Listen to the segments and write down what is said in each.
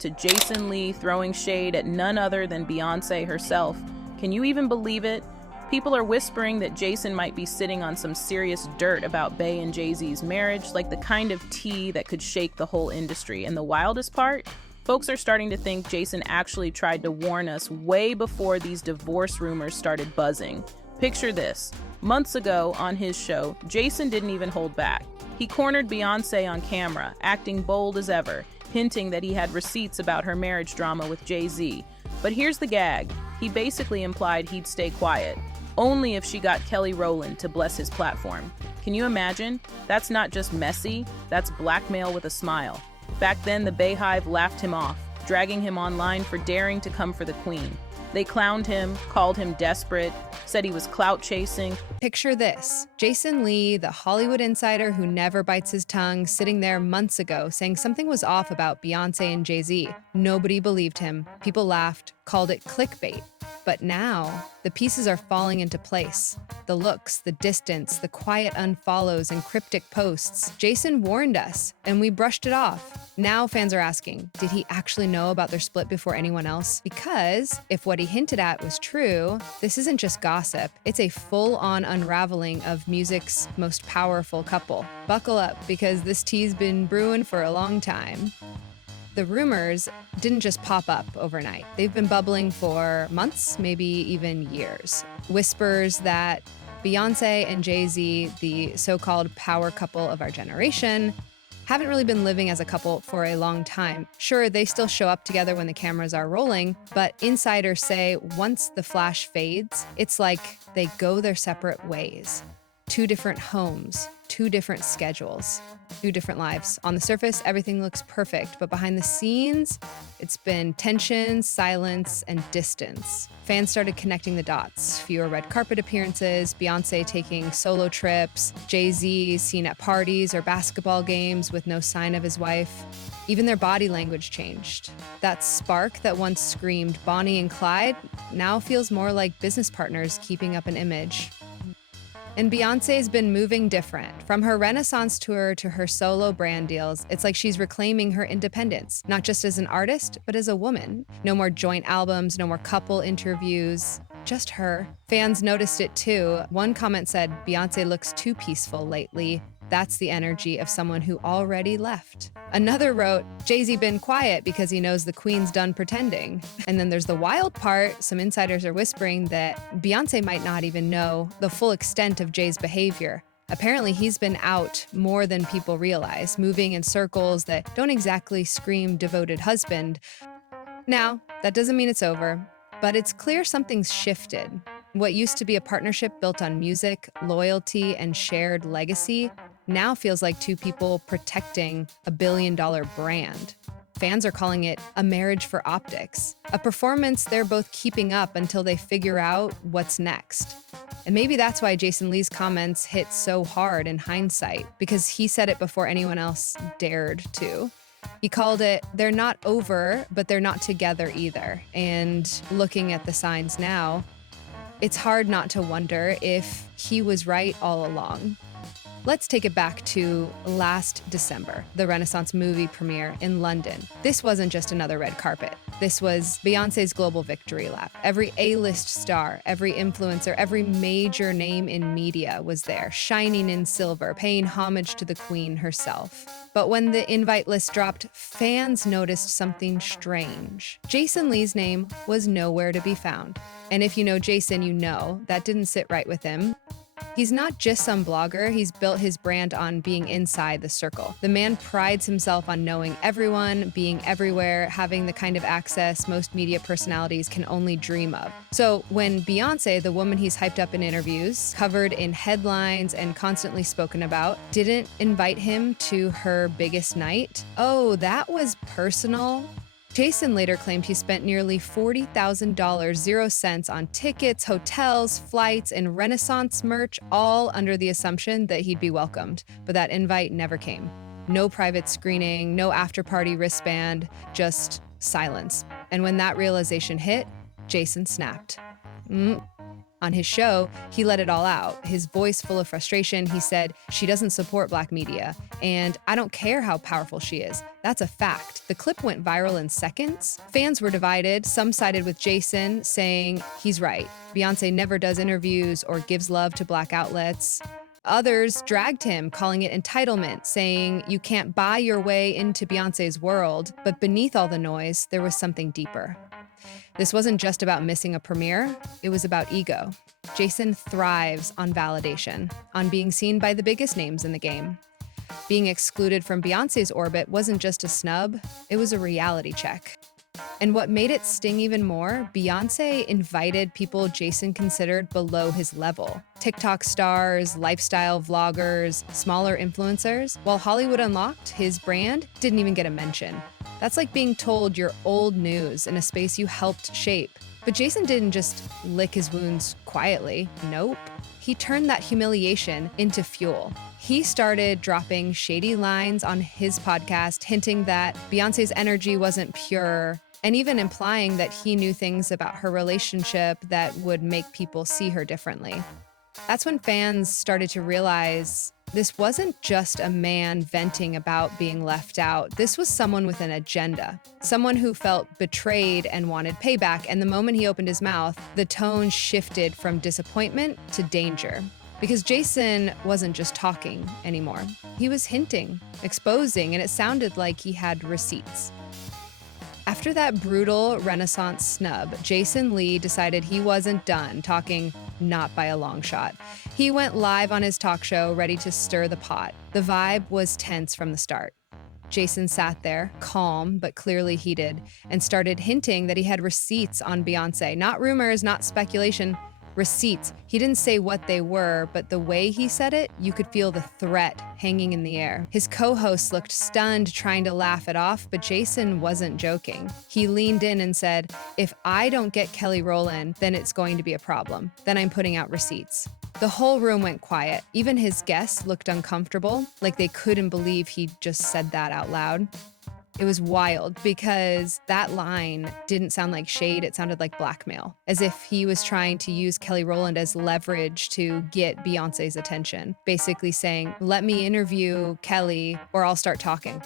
to Jason Lee throwing shade at none other than Beyoncé herself. Can you even believe it? People are whispering that Jason might be sitting on some serious dirt about Bey and Jay Z's marriage, like the kind of tea that could shake the whole industry. And the wildest part? Folks are starting to think Jason actually tried to warn us way before these divorce rumors started buzzing. Picture this. Months ago on his show, Jason didn't even hold back. He cornered Beyoncé on camera, acting bold as ever, hinting that he had receipts about her marriage drama with Jay Z. But here's the gag. He basically implied he'd stay quiet, only if she got Kelly Rowland to bless his platform. Can you imagine? That's not just messy, that's blackmail with a smile. Back then, the Bayhive laughed him off, dragging him online for daring to come for the queen. They clowned him, called him desperate, said he was clout chasing. Picture this. Jason Lee, the Hollywood insider who never bites his tongue, sitting there months ago saying something was off about Beyonce and Jay Z. Nobody believed him. People laughed, called it clickbait. But now, the pieces are falling into place. The looks, the distance, the quiet unfollows and cryptic posts. Jason warned us, and we brushed it off. Now fans are asking, did he actually know about their split before anyone else? Because if what he hinted at was true, this isn't just gossip. It's a full-on unraveling of music's most powerful couple. Buckle up, because this tea's been brewing for a long time. The rumors didn't just pop up overnight. They've been bubbling for months, maybe even years. Whispers that Beyoncé and Jay Z, the so-called power couple of our generation, haven't really been living as a couple for a long time. Sure, they still show up together when the cameras are rolling, but insiders say once the flash fades, it's like they go their separate ways. Two different homes, two different schedules, two different lives. On the surface, everything looks perfect, but behind the scenes, it's been tension, silence, and distance. Fans started connecting the dots. Fewer red carpet appearances, Beyoncé taking solo trips, Jay Z seen at parties or basketball games with no sign of his wife. Even their body language changed. That spark that once screamed Bonnie and Clyde now feels more like business partners keeping up an image. And Beyoncé's been moving different. From her Renaissance tour to her solo brand deals, it's like she's reclaiming her independence, not just as an artist, but as a woman. No more joint albums, no more couple interviews, just her. Fans noticed it too. One comment said, Beyoncé looks too peaceful lately. That's the energy of someone who already left. Another wrote, Jay-Z been quiet because he knows the queen's done pretending. And then there's the wild part. Some insiders are whispering that Beyoncé might not even know the full extent of Jay's behavior. Apparently, he's been out more than people realize, moving in circles that don't exactly scream devoted husband. Now, that doesn't mean it's over, but it's clear something's shifted. What used to be a partnership built on music, loyalty, and shared legacy now feels like two people protecting a billion-dollar brand. Fans are calling it a marriage for optics, a performance they're both keeping up until they figure out what's next. And maybe that's why Jason Lee's comments hit so hard in hindsight, because he said it before anyone else dared to. He called it, they're not over, but they're not together either. And looking at the signs now, it's hard not to wonder if he was right all along. Let's take it back to last December, the Renaissance movie premiere in London. This wasn't just another red carpet. This was Beyoncé's global victory lap. Every A-list star, every influencer, every major name in media was there, shining in silver, paying homage to the queen herself. But when the invite list dropped, fans noticed something strange. Jason Lee's name was nowhere to be found. And if you know Jason, you know that didn't sit right with him. He's not just some blogger, he's built his brand on being inside the circle. The man prides himself on knowing everyone, being everywhere, having the kind of access most media personalities can only dream of. So when Beyoncé, the woman he's hyped up in interviews, covered in headlines and constantly spoken about, didn't invite him to her biggest night, oh, that was personal. Jason later claimed he spent nearly $40,000, 0 cents, on tickets, hotels, flights, and Renaissance merch, all under the assumption that he'd be welcomed. But that invite never came. No private screening, no after-party wristband, just silence. And when that realization hit, Jason snapped. On his show, he let it all out. His voice full of frustration, he said, "She doesn't support Black media, and I don't care how powerful she is. That's a fact." The clip went viral in seconds. Fans were divided. Some sided with Jason, saying he's right. Beyoncé never does interviews or gives love to Black outlets. Others dragged him, calling it entitlement, saying you can't buy your way into Beyoncé's world. But beneath all the noise, there was something deeper. This wasn't just about missing a premiere, it was about ego. Jason thrives on validation, on being seen by the biggest names in the game. Being excluded from Beyoncé's orbit wasn't just a snub, it was a reality check. And what made it sting even more, Beyoncé invited people Jason considered below his level. TikTok stars, lifestyle vloggers, smaller influencers, while Hollywood Unlocked, his brand, didn't even get a mention. That's like being told you're old news in a space you helped shape. But Jason didn't just lick his wounds quietly. Nope. He turned that humiliation into fuel. He started dropping shady lines on his podcast, hinting that Beyoncé's energy wasn't pure, and even implying that he knew things about her relationship that would make people see her differently. That's when fans started to realize this wasn't just a man venting about being left out. This was someone with an agenda, someone who felt betrayed and wanted payback. And the moment he opened his mouth, the tone shifted from disappointment to danger. Because Jason wasn't just talking anymore. He was hinting, exposing, and it sounded like he had receipts. After that brutal Renaissance snub, Jason Lee decided he wasn't done talking, not by a long shot. He went live on his talk show, ready to stir the pot. The vibe was tense from the start. Jason sat there, calm but clearly heated, and started hinting that he had receipts on Beyoncé. Not rumors, not speculation, receipts. He didn't say what they were, but the way he said it, you could feel the threat hanging in the air. His co-host looked stunned, trying to laugh it off, but Jason wasn't joking. He leaned in and said, "If I don't get Kelly Rowland, then it's going to be a problem. Then I'm putting out receipts." The whole room went quiet. Even his guests looked uncomfortable, like they couldn't believe he just said that out loud. It was wild because that line didn't sound like shade, it sounded like blackmail, as if he was trying to use Kelly Rowland as leverage to get Beyoncé's attention, basically saying, "Let me interview Kelly or I'll start talking."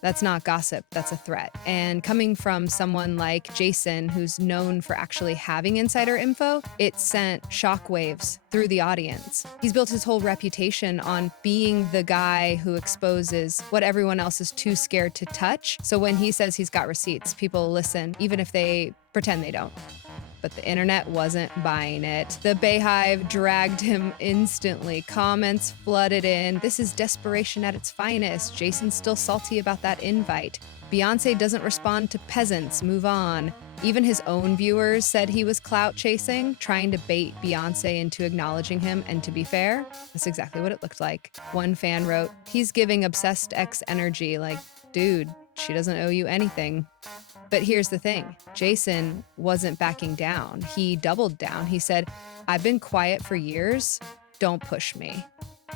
That's not gossip, that's a threat. And coming from someone like Jason, who's known for actually having insider info, it sent shockwaves through the audience. He's built his whole reputation on being the guy who exposes what everyone else is too scared to touch. So when he says he's got receipts, people listen, even if they pretend they don't. But the internet wasn't buying it. The Bayhive dragged him instantly. Comments flooded in. "This is desperation at its finest. Jason's still salty about that invite. Beyoncé doesn't respond to peasants. Move on." Even his own viewers said he was clout chasing, trying to bait Beyoncé into acknowledging him. And to be fair, that's exactly what it looked like. One fan wrote, "He's giving obsessed ex energy, like, dude, she doesn't owe you anything." But here's the thing, Jason wasn't backing down. He doubled down. He said, "I've been quiet for years. Don't push me."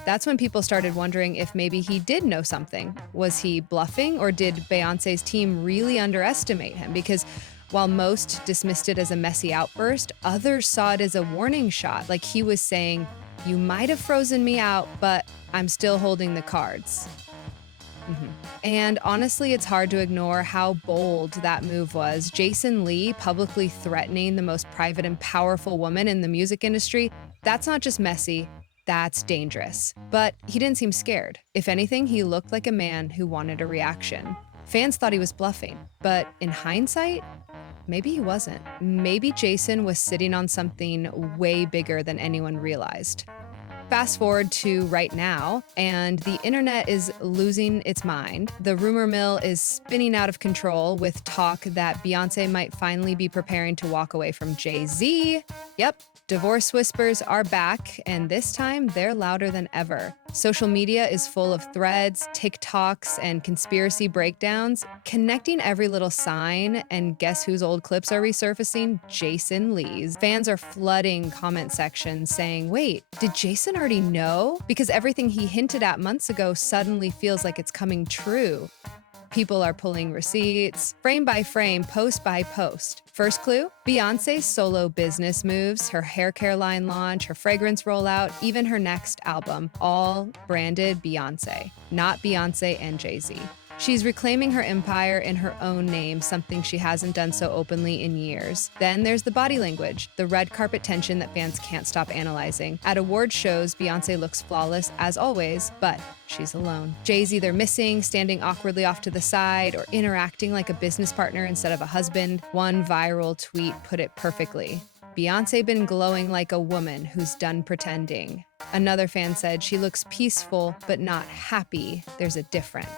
That's when people started wondering if maybe he did know something. Was he bluffing, or did Beyoncé's team really underestimate him? Because while most dismissed it as a messy outburst, others saw it as a warning shot, like he was saying, "You might have frozen me out, but I'm still holding the cards." And honestly, it's hard to ignore how bold that move was. Jason Lee publicly threatening the most private and powerful woman in the music industry, that's not just messy, that's dangerous. But he didn't seem scared. If anything, he looked like a man who wanted a reaction. Fans thought he was bluffing, but in hindsight, maybe he wasn't. Maybe Jason was sitting on something way bigger than anyone realized. Fast forward to right now, and the internet is losing its mind. The rumor mill is spinning out of control with talk that Beyoncé might finally be preparing to walk away from Jay Z. Yep, divorce whispers are back, and this time they're louder than ever. Social media is full of threads, TikToks, and conspiracy breakdowns, connecting every little sign, and guess whose old clips are resurfacing? Jason Lee's. Fans are flooding comment sections saying, "Wait, did Jason already know?" Because everything he hinted at months ago suddenly feels like it's coming true. People are pulling receipts, frame by frame, post by post. First clue? Beyonce's solo business moves, her hair care line launch, her fragrance rollout, even her next album, all branded Beyonce, not Beyonce and Jay Z. She's reclaiming her empire in her own name, something she hasn't done so openly in years. Then there's the body language, the red carpet tension that fans can't stop analyzing. At award shows, Beyonce looks flawless as always, but she's alone. Jay's either missing, standing awkwardly off to the side, or interacting like a business partner instead of a husband. One viral tweet put it perfectly. Beyonce been glowing like a woman who's done pretending. Another fan said she looks peaceful but not happy. There's a difference.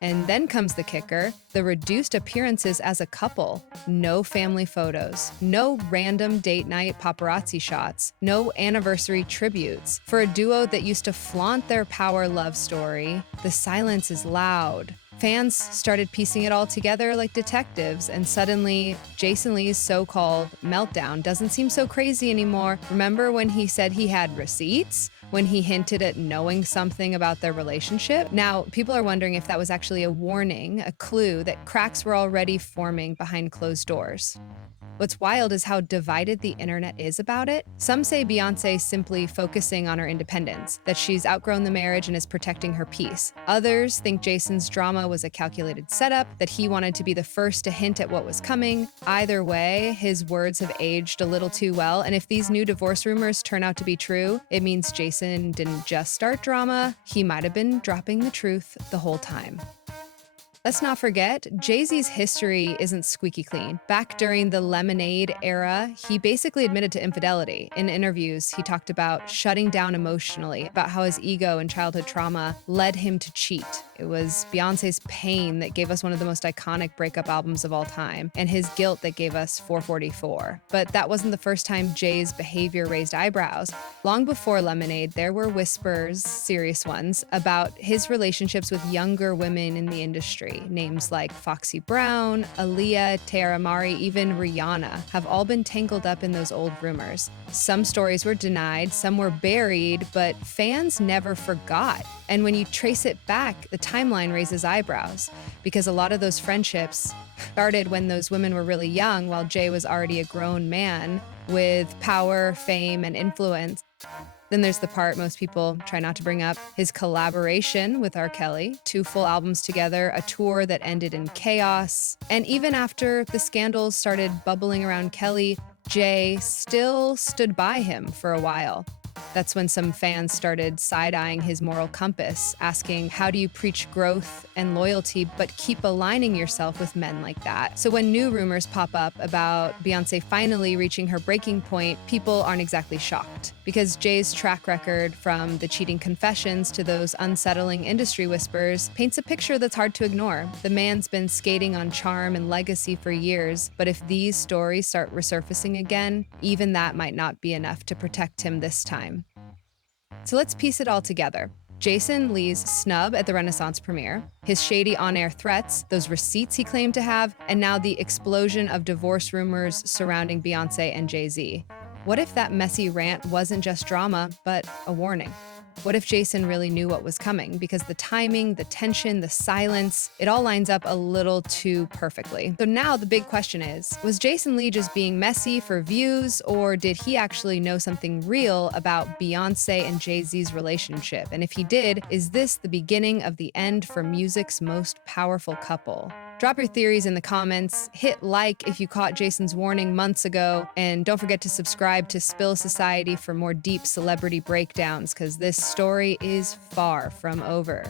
And then comes the kicker, the reduced appearances as a couple. No family photos, no random date night paparazzi shots, no anniversary tributes. For a duo that used to flaunt their power love story, the silence is loud. Fans started piecing it all together like detectives, and suddenly, Jason Lee's so-called meltdown doesn't seem so crazy anymore. Remember when he said he had receipts? When he hinted at knowing something about their relationship? Now, people are wondering if that was actually a warning, a clue that cracks were already forming behind closed doors. What's wild is how divided the internet is about it. Some say Beyonce's simply focusing on her independence, that she's outgrown the marriage and is protecting her peace. Others think Jason's drama was a calculated setup, that he wanted to be the first to hint at what was coming. Either way, his words have aged a little too well, and if these new divorce rumors turn out to be true, it means Jason didn't just start drama, he might have been dropping the truth the whole time. Let's not forget, Jay Z's history isn't squeaky clean. Back during the Lemonade era, he basically admitted to infidelity. In interviews, he talked about shutting down emotionally, about how his ego and childhood trauma led him to cheat. It was Beyonce's pain that gave us one of the most iconic breakup albums of all time, and his guilt that gave us 444. But that wasn't the first time Jay's behavior raised eyebrows. Long before Lemonade, there were whispers, serious ones, about his relationships with younger women in the industry. Names like Foxy Brown, Aaliyah, Tara Mari, even Rihanna have all been tangled up in those old rumors. Some stories were denied, some were buried, but fans never forgot. And when you trace it back, the timeline raises eyebrows, because a lot of those friendships started when those women were really young, while Jay was already a grown man with power, fame, and influence. Then there's the part most people try not to bring up, his collaboration with R. Kelly, 2 full albums together, a tour that ended in chaos. And even after the scandals started bubbling around Kelly, Jay still stood by him for a while. That's when some fans started side-eyeing his moral compass, asking, how do you preach growth and loyalty but keep aligning yourself with men like that? So when new rumors pop up about Beyonce finally reaching her breaking point, people aren't exactly shocked. Because Jay's track record, from the cheating confessions to those unsettling industry whispers, paints a picture that's hard to ignore. The man's been skating on charm and legacy for years, but if these stories start resurfacing again, even that might not be enough to protect him this time. So let's piece it all together. Jason Lee's snub at the Renaissance premiere, his shady on-air threats, those receipts he claimed to have, and now the explosion of divorce rumors surrounding Beyonce and Jay Z. What if that messy rant wasn't just drama, but a warning? What if Jason really knew what was coming? Because the timing, the tension, the silence, it all lines up a little too perfectly. So now the big question is, was Jason Lee just being messy for views, or did he actually know something real about Beyonce and Jay Z's relationship? And if he did, is this the beginning of the end for music's most powerful couple? Drop your theories in the comments, hit like if you caught Jason's warning months ago, and don't forget to subscribe to Spill Society for more deep celebrity breakdowns, because this story is far from over.